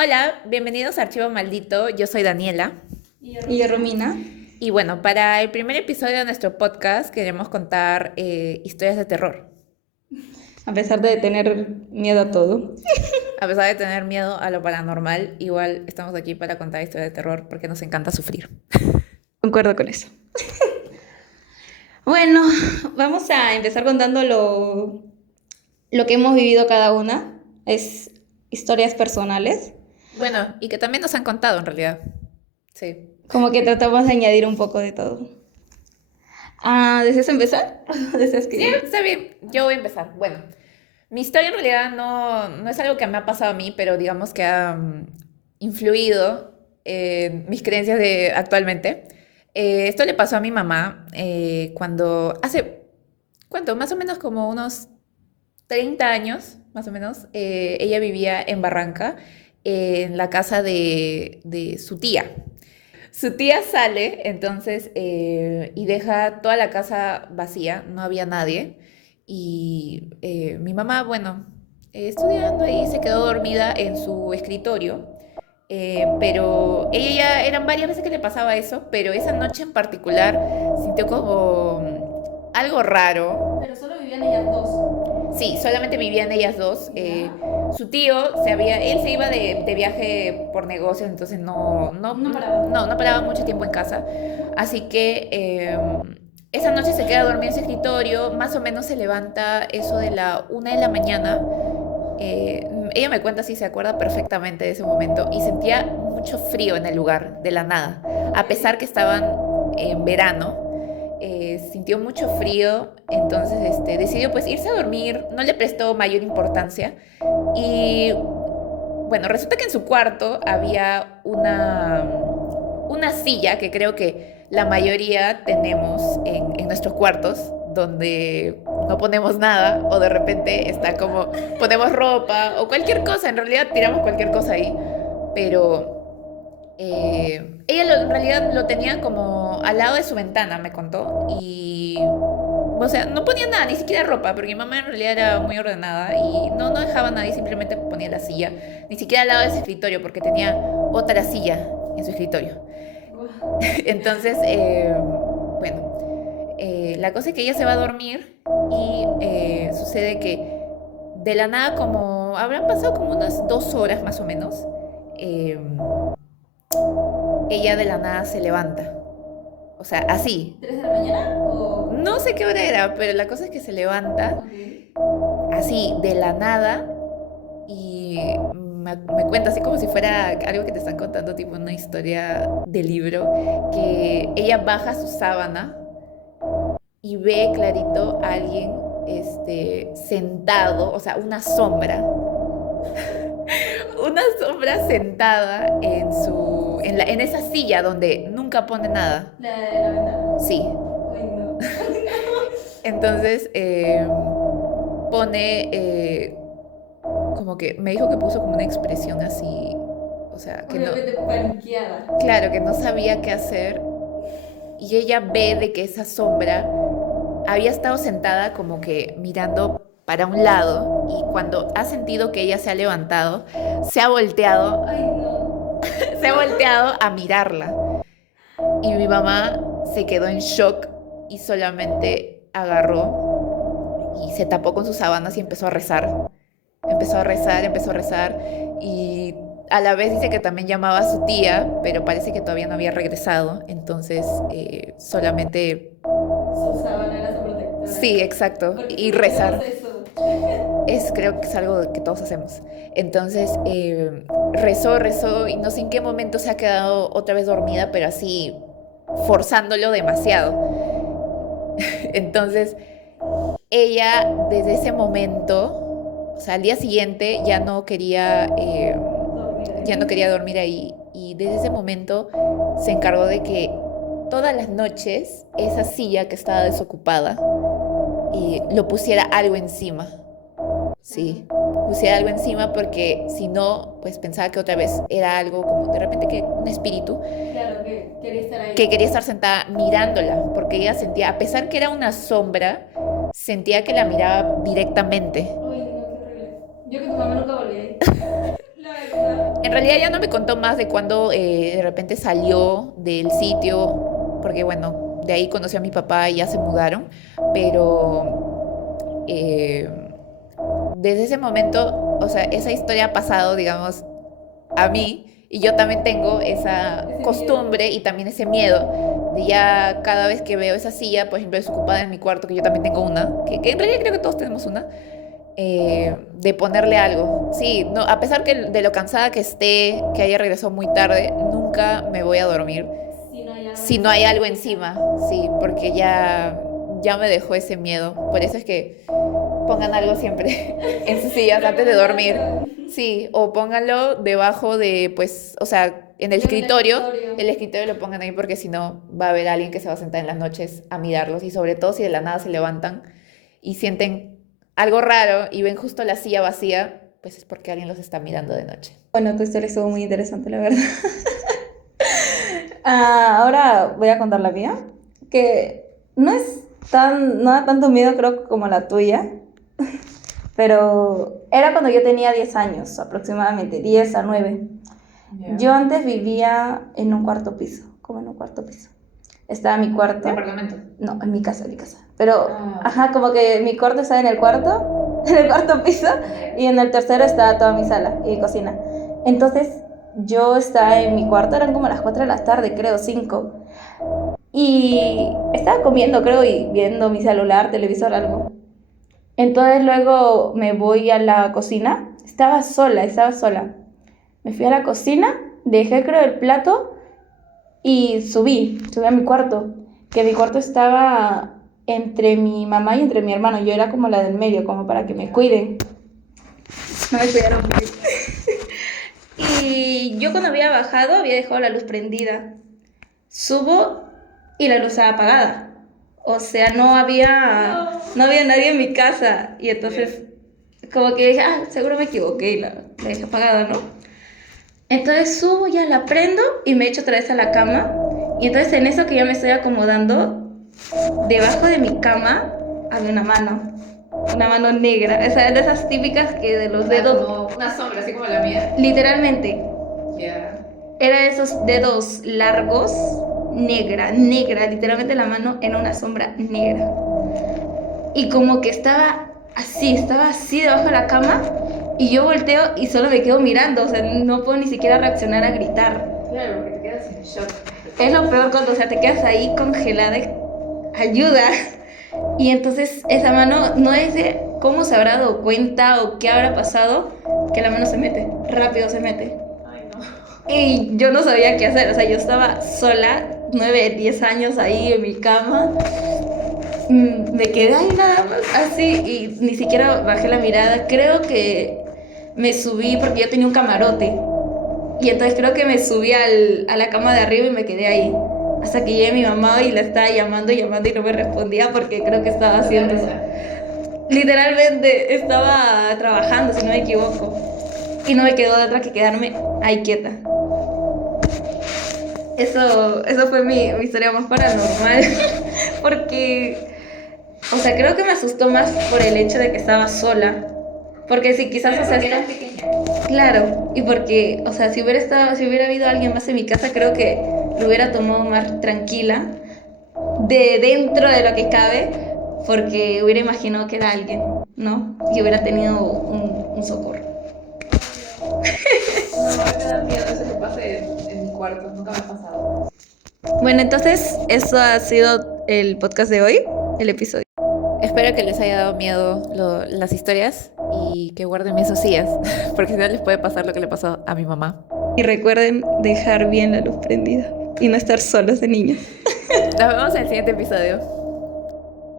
Hola, bienvenidos a Archivo Maldito. Yo soy Daniela. Y yo, Romina. Y bueno, para el primer episodio de nuestro podcast queremos contar historias de terror. A pesar de tener miedo a todo. A pesar de tener miedo a lo paranormal, igual estamos aquí para contar historias de terror porque nos encanta sufrir. Concuerdo con eso. Bueno, vamos a empezar contando lo que hemos vivido cada una. Es historias personales. Bueno, y que también nos han contado en realidad. Sí. Como que tratamos de añadir un poco de todo. ¿Deseas empezar? ¿Deseas Sí, que...? está bien. Yo voy a empezar. Bueno, mi historia en realidad no es algo que me ha pasado a mí, pero digamos que ha influido en mis creencias de actualmente. Esto le pasó a mi mamá cuando hace, ¿cuánto? Más o menos como unos 30 años, más o menos. Ella vivía en Barranca, en la casa de su tía. Su tía sale entonces y deja toda la casa vacía, no había nadie. Y mi mamá, bueno, estudiando ahí, se quedó dormida en su escritorio. Pero ella ya eran varias veces que le pasaba eso, pero esa noche en particular sintió como algo raro. Pero solo vivían ellas dos. Sí, solamente vivían ellas dos. ¿Ya? Su tío él se iba de viaje por negocios, entonces No paraba. no paraba mucho tiempo en casa. Así que esa noche se queda dormida en su escritorio, más o menos se levanta eso de la 1 de la mañana. Ella me cuenta si se acuerda perfectamente de ese momento y sentía mucho frío en el lugar, de la nada. A pesar que estaban en verano, sintió mucho frío, entonces decidió pues irse a dormir, no le prestó mayor importancia y bueno, resulta que en su cuarto había una silla que creo que la mayoría tenemos en nuestros cuartos, donde no ponemos nada o de repente está como ponemos ropa o cualquier cosa, en realidad tiramos cualquier cosa ahí, pero ella en realidad lo tenía como al lado de su ventana, me contó, y o sea, no ponía nada, ni siquiera ropa, porque mi mamá en realidad era muy ordenada y no dejaba a nadie, simplemente ponía la silla, ni siquiera al lado de ese escritorio, porque tenía otra silla en su escritorio. Entonces, bueno, la cosa es que ella se va a dormir y sucede que de la nada, como habrán pasado como unas 2 horas más o menos, eh, ella de la nada se levanta. O sea, así. ¿3 de la mañana o...? No sé qué hora era, pero la cosa es que se levanta Ok. así, de la nada, y me cuenta así como si fuera algo que te están contando, tipo una historia de libro, que ella baja su sábana y ve clarito a alguien sentado, o sea, una sombra sentada en esa silla donde nunca pone nada. La de la ventana. Sí. Ay, no. Entonces pone como que me dijo que puso como una expresión así, o sea, que no, Obviamente paniqueada. claro, que no sabía qué hacer y ella ve de que esa sombra había estado sentada como que mirando para un lado y cuando ha sentido que ella se ha levantado, se ha volteado, Ay, no. se ha volteado a mirarla y mi mamá se quedó en shock y solamente agarró y se tapó con sus sábanas y empezó a rezar. Empezó a rezar y a la vez dice que también llamaba a su tía, pero parece que todavía no había regresado, entonces solamente, Su sábana era su protectora. sí, exacto, ¿Por qué y siempre hacemos rezar. eso? Creo que es algo que todos hacemos. Entonces rezó y no sé en qué momento se ha quedado otra vez dormida, pero así forzándolo demasiado. Entonces ella desde ese momento, o sea, al día siguiente Dormir ya ahí. no quería dormir ahí y desde ese momento se encargó de que todas las noches esa silla que estaba desocupada lo pusiera algo encima, sí, pusiera algo encima porque si no, pues pensaba que otra vez era algo como de repente que un espíritu Claro, que quería estar que ahí. quería estar sentada mirándola, porque ella sentía, a pesar que era una sombra, sentía que la miraba directamente. Ay, no, qué horrible. Yo que tu mamá nunca volví ahí. La verdad. En realidad ya no me contó más de cuando de repente salió del sitio, porque bueno, de ahí conoció a mi papá y ya se mudaron, pero desde ese momento, o sea, esa historia ha pasado, digamos, a mí, y yo también tengo esa costumbre y también ese miedo de ya cada vez que veo esa silla, por ejemplo, desocupada en mi cuarto, que yo también tengo una, que en realidad creo que todos tenemos una, de ponerle algo. Sí, no, a pesar de lo cansada que esté, que haya regresado muy tarde, nunca me voy a dormir si no hay algo encima, sí, porque ya me dejó ese miedo. Por eso es que pongan algo siempre en sus sillas antes de dormir. Sí, o pónganlo debajo de, pues, o sea, en el escritorio lo pongan ahí porque si no va a haber alguien que se va a sentar en las noches a mirarlos y sobre todo si de la nada se levantan y sienten algo raro y ven justo la silla vacía, pues es porque alguien los está mirando de noche. Bueno, tu historia estuvo muy interesante, la verdad. Ahora voy a contar la mía, que no da tanto miedo creo como la tuya, pero era cuando yo tenía 10 años, aproximadamente, 10 a 9. Ya. Yo antes vivía en un cuarto piso, como en un cuarto piso. Estaba mi cuarto. ¿Departamento? No, en mi casa. Pero, Ah. ajá, como que mi cuarto estaba en el cuarto, en el cuarto piso, y en el tercero estaba toda mi sala y mi cocina. Entonces, yo estaba en mi cuarto, eran como las 4 de la tarde, creo, 5. Y estaba comiendo, creo, y viendo mi celular, televisor, algo. Entonces luego me voy a la cocina. Estaba sola. Me fui a la cocina, dejé creo el plato y subí a mi cuarto. Que mi cuarto estaba entre mi mamá y entre mi hermano. Yo era como la del medio, como para que me cuiden. No me cuidaron mucho. Y yo cuando había bajado había dejado la luz prendida. Subo y la luz estaba apagada. O sea, no había nadie en mi casa. Y entonces, como que dije, seguro me equivoqué y la dejé apagada, ¿no? Entonces subo, ya la prendo y me echo otra vez a la cama. Y entonces en eso que ya me estoy acomodando, debajo de mi cama había una mano negra. O sea, de esas típicas que de los dedos, Como una sombra, así como la mía. literalmente, Ya. era de esos dedos largos, negra, literalmente la mano en una sombra negra. Y como que estaba así debajo de la cama y yo volteo y solo me quedo mirando, o sea, no puedo ni siquiera reaccionar a gritar. Claro, porque te quedas en shock. Es lo peor cuando, o sea, te quedas ahí congelada, ayuda. Y entonces esa mano, no es de cómo se habrá dado cuenta o qué habrá pasado, que la mano se mete, rápido se mete. Ay, no. Y yo no sabía qué hacer, o sea, yo estaba sola, 9, 10 años ahí en mi cama. Me quedé ahí nada más, así, y ni siquiera bajé la mirada. Creo que me subí porque yo tenía un camarote. Y entonces creo que me subí a la cama de arriba y me quedé ahí. Hasta que llegué mi mamá y la estaba llamando y no me respondía porque creo que estaba haciendo eso. Literalmente estaba trabajando, si no me equivoco. Y no me quedó de otra que quedarme ahí quieta. Eso fue mi historia más paranormal. Porque, o sea, creo que me asustó más por el hecho de que estaba sola. Porque si quizás, o sea, Eras pequeña. claro, y porque, o sea, si hubiera habido alguien más en mi casa, creo que lo hubiera tomado más tranquila, de dentro de lo que cabe, porque hubiera imaginado que era alguien, ¿no? Y hubiera tenido un socorro. No, me da miedo eso que pase en mi cuarto, nunca me ha pasado. Bueno, entonces, eso ha sido el podcast de hoy, el episodio. Espero que les haya dado miedo las historias y que guarden bien sus sillas, porque si no les puede pasar lo que le pasó a mi mamá. Y recuerden dejar bien la luz prendida y no estar solos de niños. Nos vemos en el siguiente episodio.